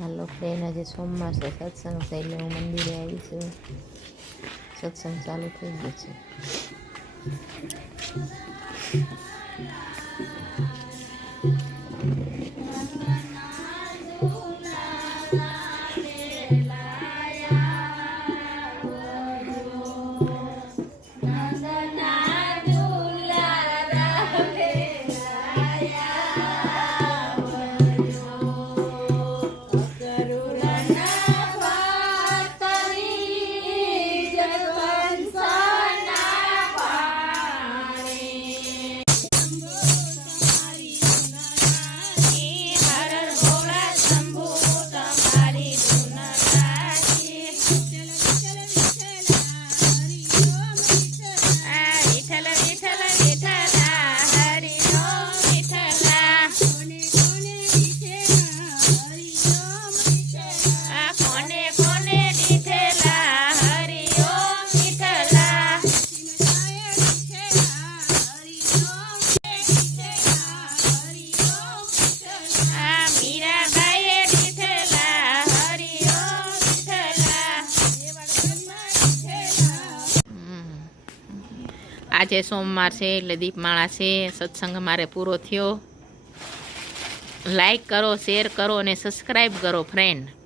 હાલો friend, આજે સોમવાર છે, સત્સંગ છે એટલે હું મંદિરે આવી છું. સત્સંગ ચાલુ થઈ ગયો છે. આજે સોમવાર છે એટલે દીપમાળા છે. સત્સંગ મારે પૂરો થયો. લાઈક કરો, શેર કરો અને સબસ્ક્રાઈબ કરો ફ્રેન્ડ.